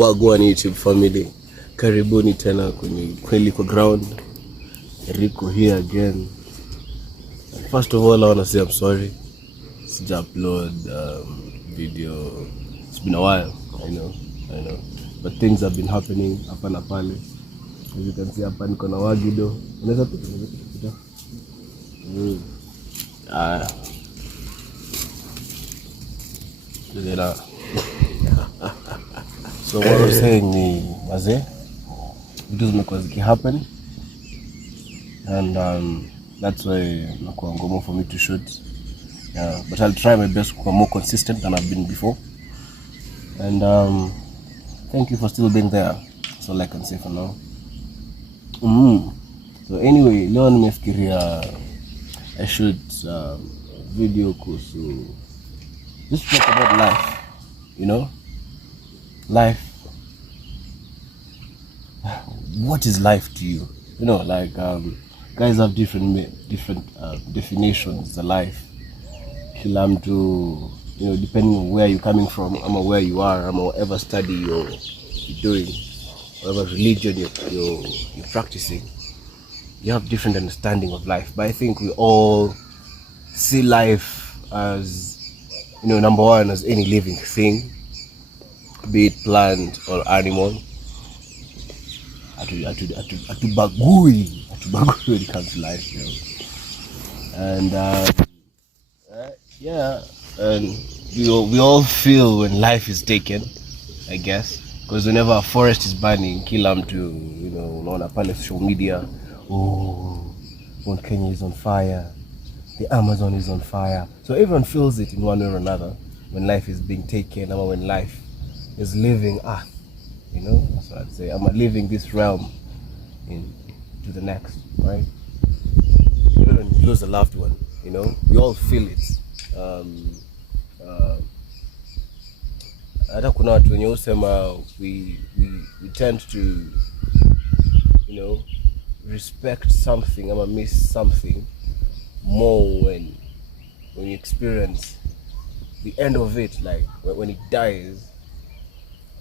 Wagwan YouTube family, karibuni tena kwenye kweli kwa ground. Rico here again. First of all, I want to say I'm sorry. Sija upload video. It's been a while, I know. But things have been happening hapa na pale. As you can see hapa niko na Wagido. Unaweza pita. So what I'm saying ni wazee, vitu zimekuwa zikihappen and that's why nakuwa ngumu for me to shoot. Yeah, but I'll try my best to be more consistent than I've been before. And thank you for still being there. That's all I can say for now. So anyway, leo nimefikiria I shoot video kuhusu just talk about life, you know? Life. What is life to you? You know, like guys have different definitions of life. Kila mtu, you know, depending on where you're coming from, or where you are, or whatever study you're doing, whatever religion you're practicing, you have different understanding of life. But I think we all see life as, you know, number one, as any living thing, be it plant or animal. Atubagui when it comes to life, you know. And yeah, and we all feel when life is taken, I guess, because whenever a forest is burning, kila mtu, you know, unaona pale social media, Mount Kenya is on fire, the Amazon is on fire. So everyone feels it in one way or another when life is being taken, or when life is leaving Earth, you know. That's what I'd say. I'm leaving this realm to the next, right? Even when you lose a loved one, you know, we all feel it. Hata kuna watu wenye usema we tend to, you know, respect something or miss something more when you experience the end of it, like when it dies,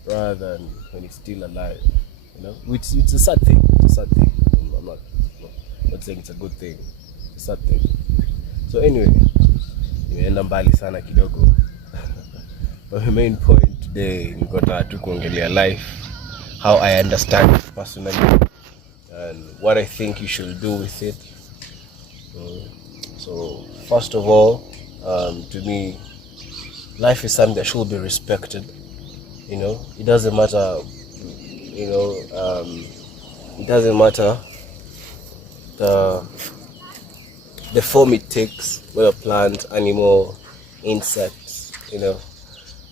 rather than when it's still alive, you know. It's a sad thing. It's a sad thing. I'm not saying it's a good thing. It's a sad thing. So anyway, nimeenda mbali sana kidogo. But the main point today, nikotaka tu kuongelea life, how I understand it personally, and what I think you should do with it. So first of all, to me, life is something that should be respected. You know, it doesn't matter, you know, it doesn't matter the form it takes, whether plant, animal, insects, you know.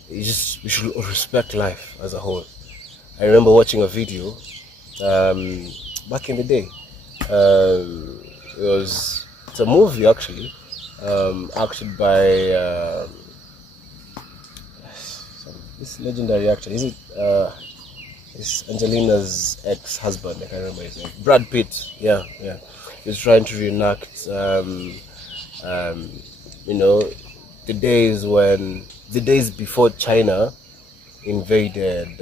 We should respect life as a whole. I remember watching a video back in the day. It's a movie actually, acted by this legendary actor. Is it it's Angelina's ex-husband? I can't remember his name. Brad Pitt. Yeah. He was trying to reenact you know, the days before China invaded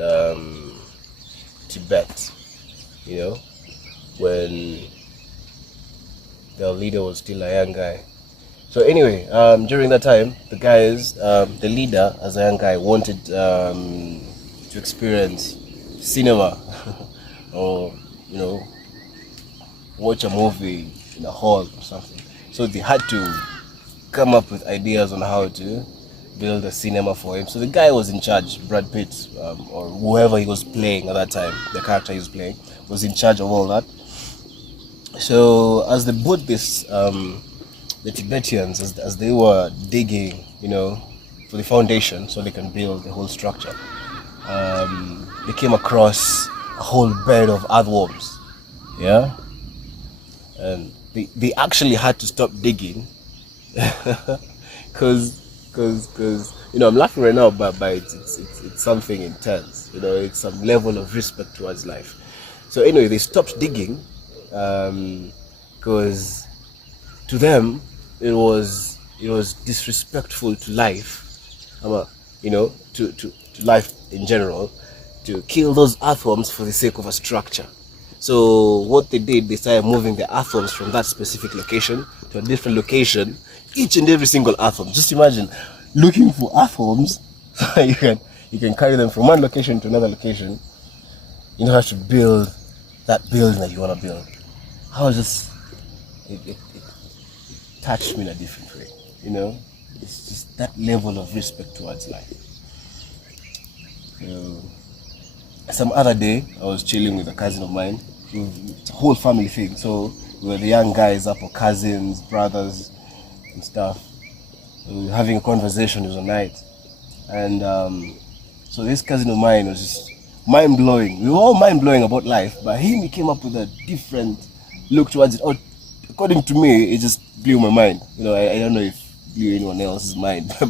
Tibet, you know, when their leader was still a young guy. So anyway, during that time, the guys, the leader as a young guy wanted to experience cinema or, you know, watch a movie in a hall or something. So they had to come up with ideas on how to build a cinema for him. So the guy was in charge, Brad Pitt, or whoever he was playing at that time, the character he was playing, was in charge of all that. So as they built this, the Tibetans, as they were digging, you know, for the foundation so they can build the whole structure, they came across a whole bed of earthworms, yeah, and they actually had to stop digging because you know, I'm laughing right now, but it's something intense, you know. It's some level of respect towards life. So anyway, they stopped digging because to them it was disrespectful to life, you know, to life in general, to kill those earthworms for the sake of a structure. So what they did, they started moving the earthworms from that specific location to a different location, each and every single earthworm. Just imagine looking for earthworms so you can carry them from one location to another location. You know how to build that building that you want to build. I was just, it touched me in a different way, you know. It's just that level of respect towards life. So, some other day, I was chilling with a cousin of mine. It's a whole family thing. So we were the young guys up, or cousins, brothers, and stuff. We were having a conversation. It was a night, and so this cousin of mine was just mind blowing. We were all mind blowing about life, but he came up with a different look towards it. Or according to me, it just blew my mind. You know, I don't know if it blew anyone else's mind, but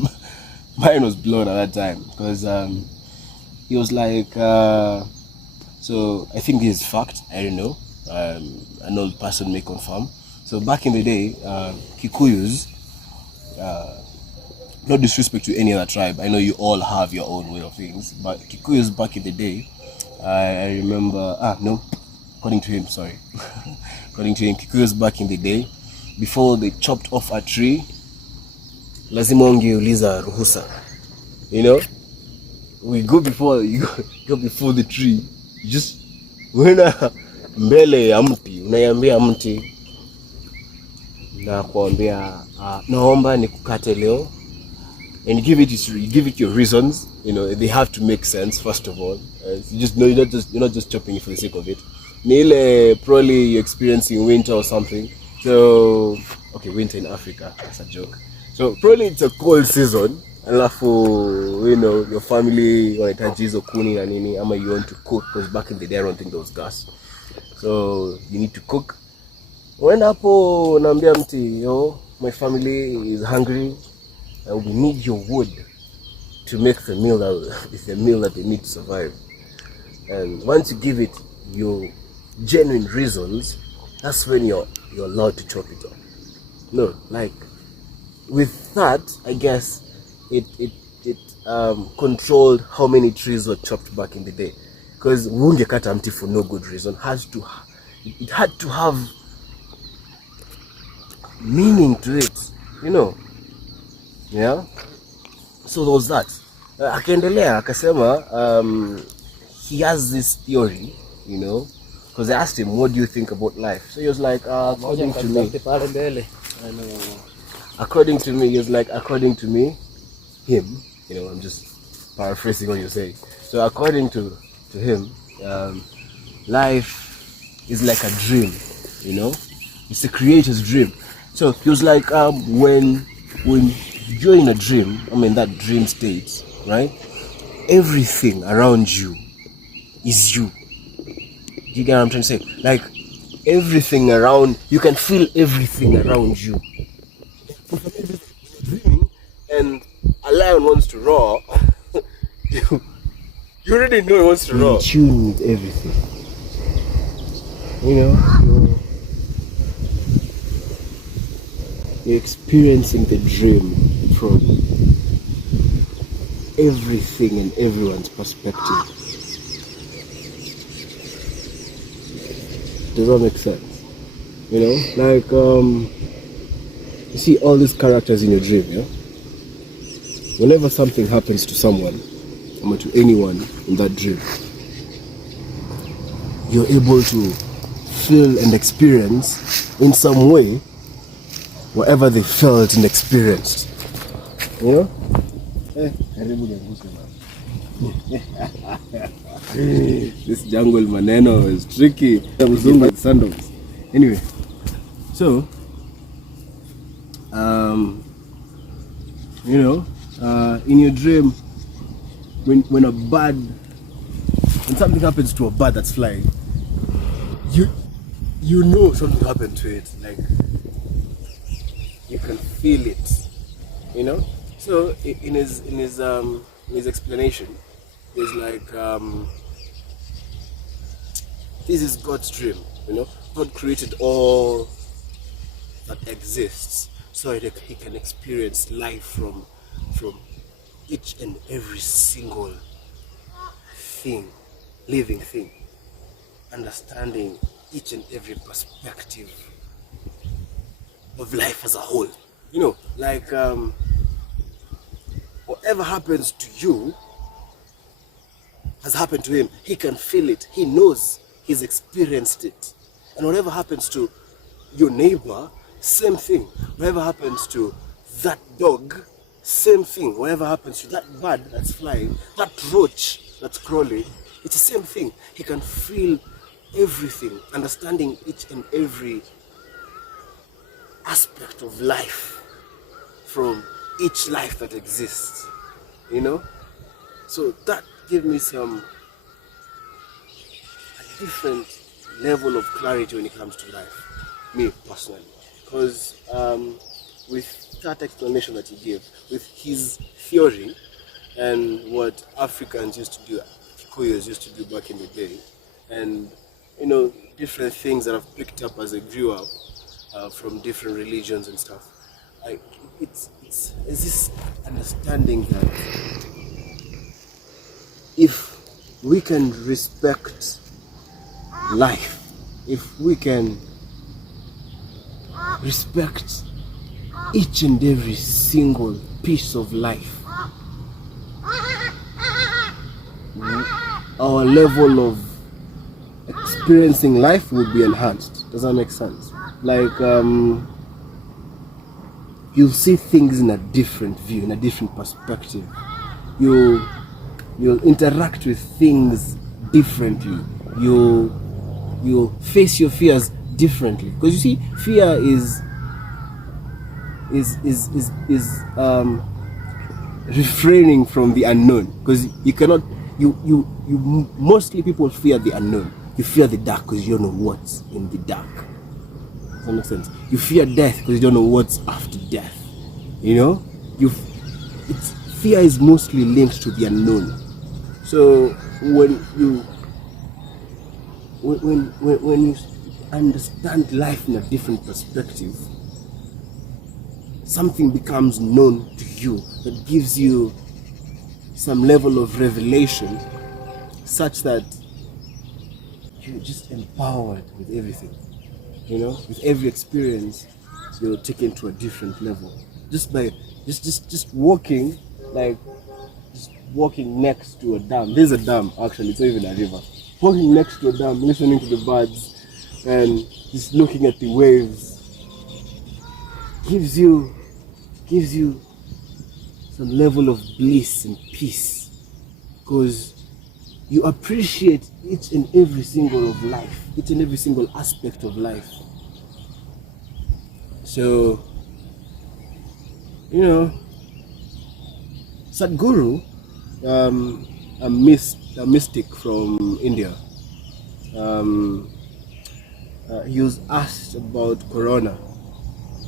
mine was blown at that time because he was like, so I think this is fact. I don't know. An old person may confirm. So back in the day, Kikuyus, no disrespect to any other tribe, I know you all have your own way of things, but Kikuyus back in the day, I remember, according to him, according to him, Kikuyus back in the day, before they chopped off a tree, lazima ungeuliza ruhusa. You know, we go before the tree, just wena mbele ya mti, unaiambia mti na kuambia naomba nikukate leo, and give it your reasons. You know, they have to make sense first of all. You just know you're not just chopping it for the sake of it. Nile, probably you're experiencing winter or something. So okay, winter in Africa, that's a joke. So probably it's a cold season. Alafu, you know, your family wanahitaji hizo kuni na nini, ama you want to cook, because back in the day I don't think there was gas. So you need to cook. When hapo naambia mti, yo, my family is hungry and we need your wood to make the meal that they need to survive. And once you give it your genuine reasons, that's when you're allowed to chop it up. No, like with that, I guess it controlled how many trees were chopped back in the day, because ungekata mti for no good reason. It had to have meaning to it, you know. Yeah. So there was that. Akaendelea akasema he has this theory, you know, because I asked him, what do you think about life? So he was like, according to me, him, you know, I'm just paraphrasing what you say. So according to him, life is like a dream, you know, it's a creator's dream. So he was like, when you're in a dream, I mean that dream state, right? Everything around you is you. Do you get what I'm trying to say? Like everything around, you can feel everything around you. Dreaming, and a lion wants to roar. you already know it wants to roar. In tune with everything. You know, you're experiencing the dream from everything and everyone's perspective. Does that make sense? You know, like you see all these characters in your dream, yeah? Whenever something happens to someone or to anyone in that dream, you're able to feel and experience in some way whatever they felt and experienced. You know? This jungle maneno is tricky. With sandals. Anyway, so you know, in your dream, when something happens to a bird that's flying, you know something happened to it. Like you can feel it, you know. So in his explanation, he's like, this is God's dream, you know. God created all that exists so that he can experience life from each and every single thing living thing, understanding each and every perspective of life as a whole. You know, like whatever happens to you has happened to him. He can feel it. He knows. He's experienced it. And whatever happens to your neighbor, same thing. Whatever happens to that dog, same thing. Whatever happens to that bird that's flying, that roach that's crawling, it's the same thing. He can feel everything, understanding each and every aspect of life from each life that exists, you know. So that gave me a different level of clarity when it comes to life, me personally, because with that explanation that he gave, with his theory and what Africans used to do, Kikuyus used to do back in the day, and you know, different things that I've picked up as I grew up from different religions and stuff. It's this understanding that if we can respect life, if we can respect each and every single piece of life, our level of experiencing life would be enhanced. Does that make sense? Like you'll see things in a different view, in a different perspective. You'll interact with things differently. You'll face your fears differently. Because you see, fear is refraining from the unknown. Because you cannot, mostly people fear the unknown. You fear the dark because you don't know what's in the dark. Does that make sense? You fear death because you don't know what's after death. You know, fear is mostly linked to the unknown. So when you understand life in a different perspective, something becomes known to you that gives you some level of revelation, such that you're just empowered with everything. You know, with every experience, you're taken to a different level. Just by just walking, like just walking next to a dam. There's a dam actually, it's not even a river. Walking next to a dam, listening to the birds, and just looking at the waves gives you some level of bliss and peace, because you appreciate each and every single of life, each and every single aspect of life. So, you know, Sadhguru, a mystic from India, he was asked about Corona,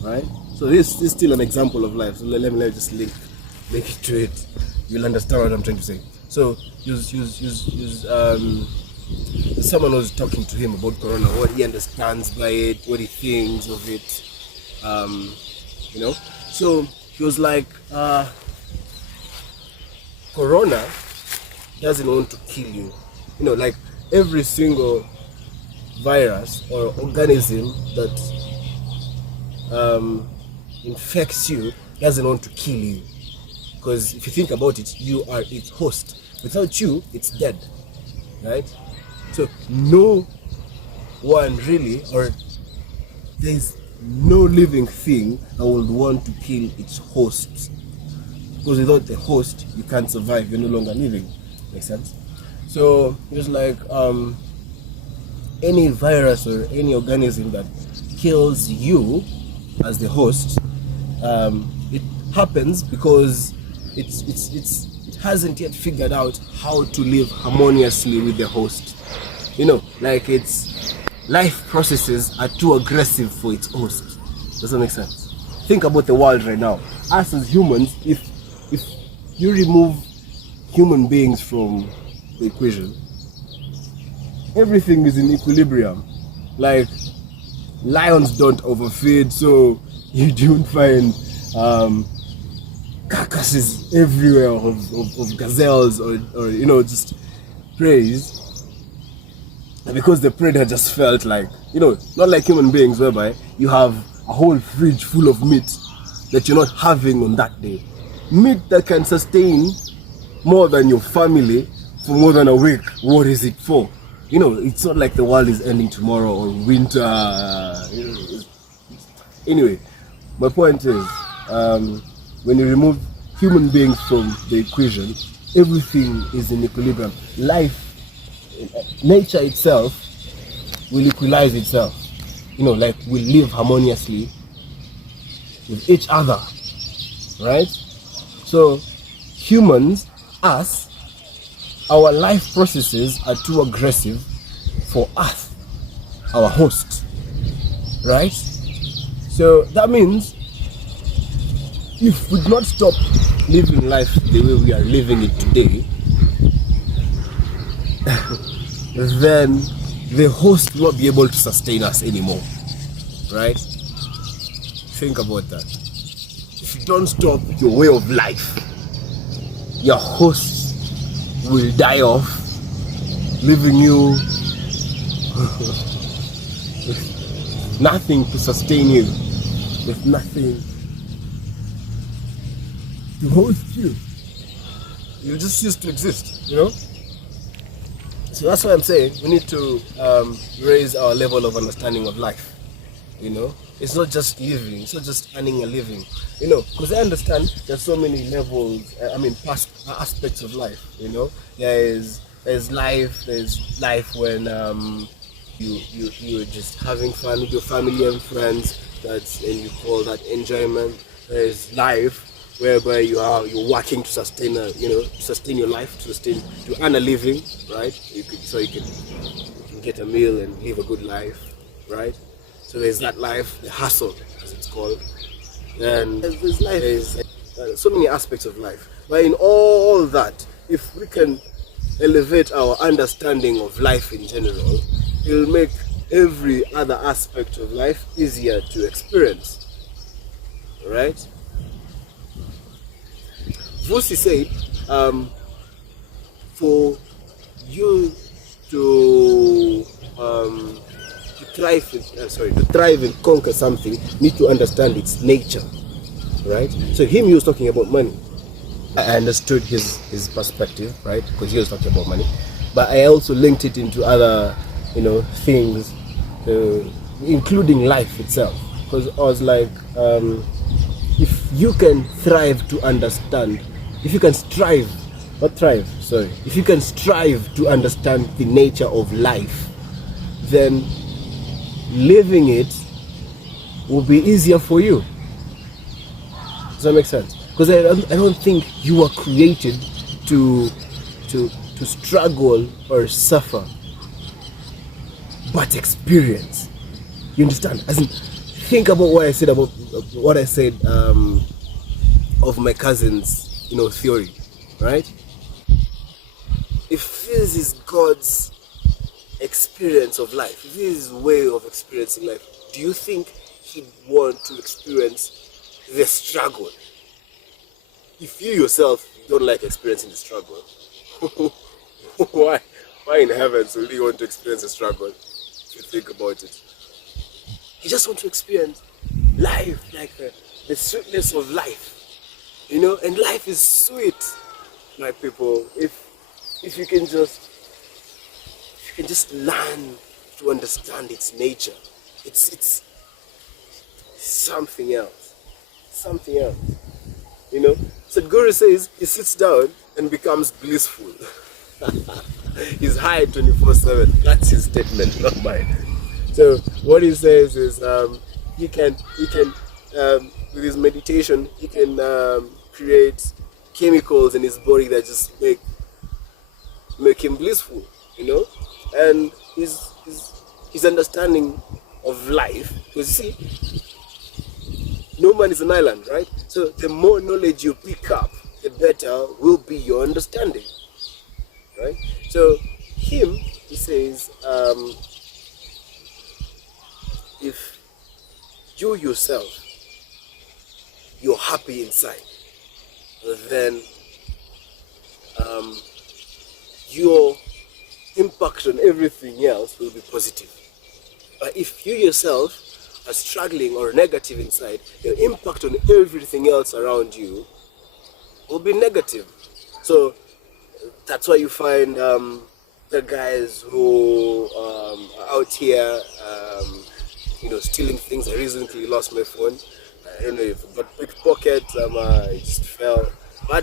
right? So this is still an example of life. So let me just link it to it. You'll understand what I'm trying to say. So someone was talking to him about Corona, what he understands by it, what he thinks of it, you know. So he was like, Corona doesn't want to kill you. You know, like every single virus or organism that infects you doesn't want to kill you. Because if you think about it, you are its host. Without you, it's dead, right? So no one really, or there's no living thing that would want to kill its host. Because without the host, you can't survive. You're no longer living. Makes sense? So it was like any virus or any organism that kills you as the host, it happens because it hasn't yet figured out how to live harmoniously with the host. You know, like its life processes are too aggressive for its host. Does that make sense? Think about the world right now. Us as humans, if you remove human beings from the equation, everything is in equilibrium. Like lions don't overfeed, so you don't find carcasses everywhere of gazelles or you know, just preys. because the predator just felt like, not like human beings whereby you have a whole fridge full of meat that you're not having on that day. Meat that can sustain more than your family for more than a week. What is it for? It's not like the world is ending tomorrow or winter. Anyway, my point is, when you remove human beings from the equation, everything is in equilibrium. Nature itself will equalize itself. Like we live harmoniously with each other, right? So humans, us, our life processes are too aggressive for us, our host, right? So that means if we do not stop living life the way we are living it today, then the host will not be able to sustain us anymore, right? Think about that. If you don't stop your way of life, your host will die off, leaving you with nothing to sustain you, with nothing to host you. You just cease to exist, So that's why I'm saying we need to raise our level of understanding of life. It's not just living, it's not just earning a living. Because I understand there's so many levels, past aspects of life. There's life when you're just having fun with your family and friends. And you call that enjoyment. There's life whereby you're working to sustain sustain your life, to earn a living, right? You can get a meal and live a good life, right? So there's that life, the hustle, as it's called. And there's life. There's so many aspects of life. But in all that, if we can elevate our understanding of life in general, it'll make every other aspect of life easier to experience, right? Vusi said, for you to thrive and conquer something, you need to understand its nature, right? So he was talking about money. I understood his perspective, right? Because he was talking about money, but I also linked it into other, things, including life itself. Because I was like, if you can strive to understand to understand the nature of life, then living it will be easier for you. Does that make sense? Because I don't think you were created to struggle or suffer, but experience. You understand? As in, think about what I said of my cousin's theory, right? If this is God's experience of life, if this is his way of experiencing life, do you think he'd want to experience the struggle? If you yourself don't like experiencing the struggle, why in heavens would you want to experience the struggle? If you think about it, you just want to experience life, like the sweetness of life, and life is sweet, my people. If you can just learn to understand its nature, it's something else. Sadhguru says he sits down and becomes blissful. He's high 24/7. That's his statement, not mine. So what he says is he can with his meditation he can create chemicals in his body that just make him blissful, and his understanding of life. Because you see, no man is an island, right? So the more knowledge you pick up, the better will be your understanding, right? So he says, if you yourself, you're happy inside, then your impact on everything else will be positive. But if you yourself are struggling or negative inside, your impact on everything else around you will be negative. So that's why you find the guys who are out here, stealing things. I recently lost my phone. I don't know if I got pickpocket, it just fell. My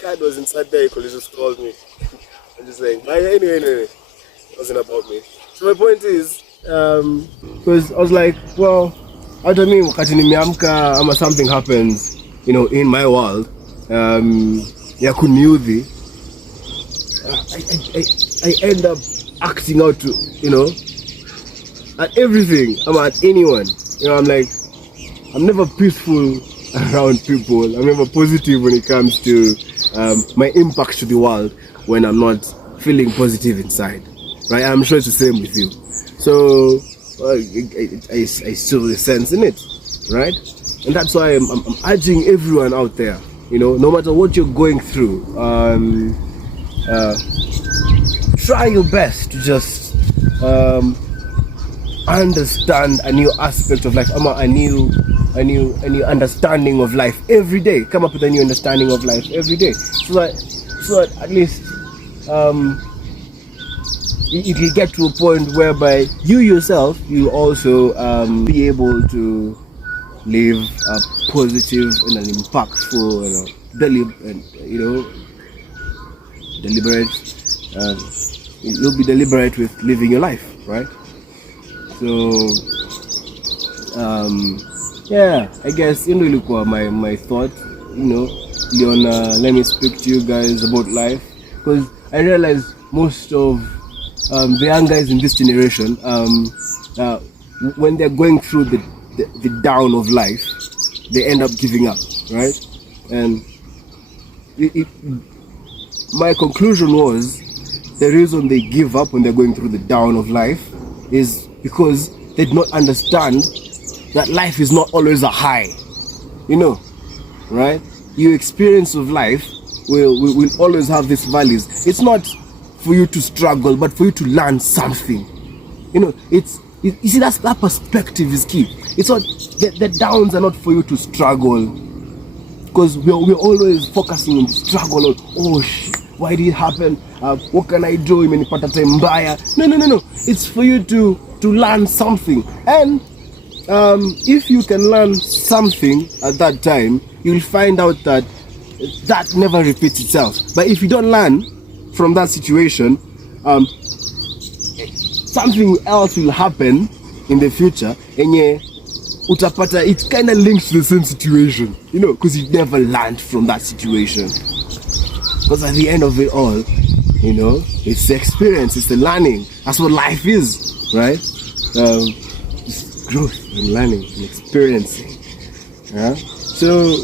card was inside there, because just called me. I'm just saying, but anyway, it wasn't about me. So my point is, because I was like, well, I don't mean something happens, in my world, I end up acting out to, at everything. I'm at anyone. I'm like, I'm never peaceful around people. I'm never positive when it comes to my impact to the world when I'm not feeling positive inside. Right? I'm sure it's the same with you. So I still sense in it, right? And that's why I'm urging everyone out there, no matter what you're going through, try your best to just understand a new aspect of life, a new understanding of life every day. Come up with a new understanding of life every day, so that at least it will get to a point whereby you yourself will also be able to live a positive and an impactful, deliberate. You'll be deliberate with living your life, right? So, I guess look my thought. Leon, let me speak to you guys about life, because I realize most of the young guys in this generation, when they're going through the down of life, they end up giving up, right? And my conclusion was, the reason they give up when they're going through the down of life is because they do not understand that life is not always a high, right? Your experience of life will always have these valleys. It's not for you to struggle, but for you to learn something. You see, that perspective is key. It's not the downs are not for you to struggle, because we're always focusing on the struggle. Oh shit, why did it happen? What can I do? No. It's for you to learn something, and if you can learn something at that time, you'll find out that never repeats itself. But if you don't learn from that situation, something else will happen in the future, and utapata, it kind of links to the same situation, because you never learned from that situation. Because at the end of it all, it's the experience, it's the learning. That's what life is, right? It's growth and learning and experiencing. Yeah. So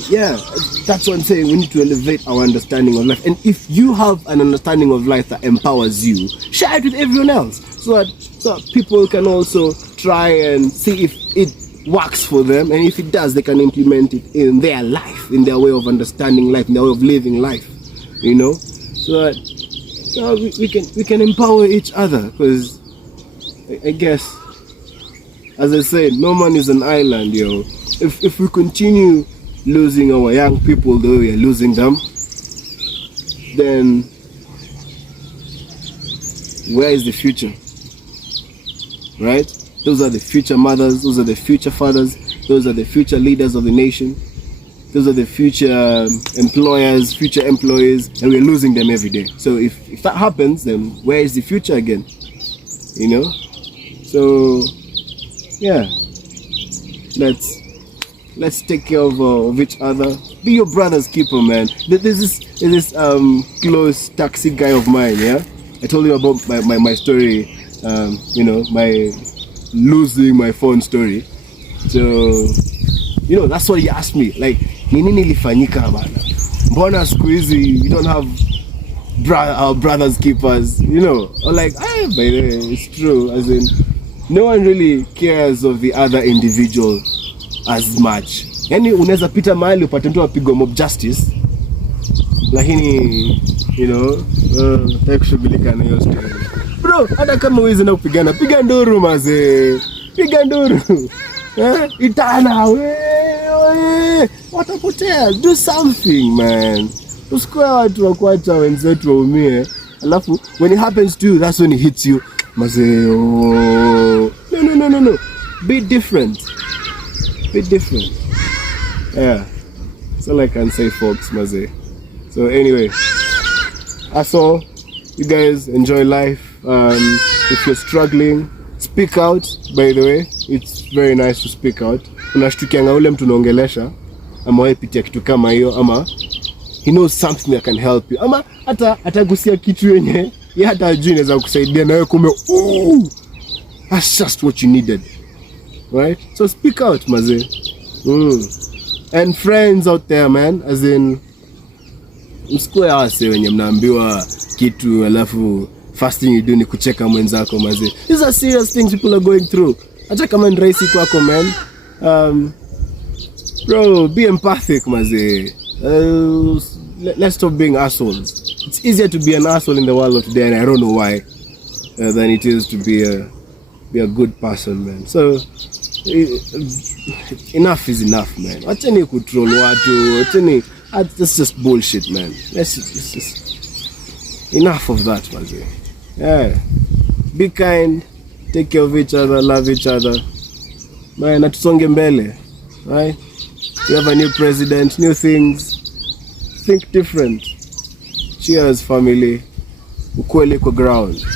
that's what I'm saying. We need to elevate our understanding of life. And if you have an understanding of life that empowers you, share it with everyone else, so that people can also try and see if it works for them, and if it does, they can implement it in their life, in their way of understanding life, in their way of living life. So that we can empower each other. Because I guess, as I said, no man is an island, If we continue losing our young people the way we are losing them, then where is the future? Right? Those are the future mothers, those are the future fathers, those are the future leaders of the nation, those are the future employers, future employees, and we're losing them every day. So if that happens, then where is the future again? So let's take care of each other. Be your brother's keeper, man. There's this close taxi guy of mine, I told you about my story, my losing my phone story. So that's what he asked me, like, nini nilifanyika bana, mbona siku hizi we don't have our brothers keepers, or like, by the way, it's true, as in, no one really cares of the other individual as much. Yani unaweza pita mahali upate mtu apigwa mob justice, lakini kushughulika na hiyo story. Bro, hata kama uwezi na kupigana, piga nduru mazee. Piga nduru. Itana wewe. Watapotea. Do something, man. Usikue watu wa kuacha wenzetu waumie. Alafu when it happens to you, that's when it hits you. Mazee. Oh. No. Be different. Be different. Yeah. That's all I can say, folks, mazee. So anyway, that's all. You guys enjoy life. If you're struggling, speak out. By the way, it's very nice to speak out. Unashtukianga ule mtu unaongelesha ama wewe pitia kitu kama hiyo, ama he knows something that can help you, ama hata atagusia kitu yenye yeye hata hajui inaweza kusaidia na wewe kumbe that's just what you needed, right? So speak out, mazee. And friends out there, man, as in msikuwe wase wenye mnaambiwa kitu alafu first thing you do ni kucheka mwenzako, mazee. These are serious things people are going through. Hata kama ni rahisi kwako, man. Bro, be empathic, mazee. Let's stop being assholes. It's easier to be an asshole in the world of today, and I don't know why, than it is to be a good person, man. So enough is enough, man. Wacheni kutroll watu, wacheni. That's just bullshit, man. Let's just enough of that, man. Yeah. Be kind, take care of each other, love each other. Man, natusonge mbele. Right? We have a new president, new things. Think different. Cheers, family. Ukweli kwa ground.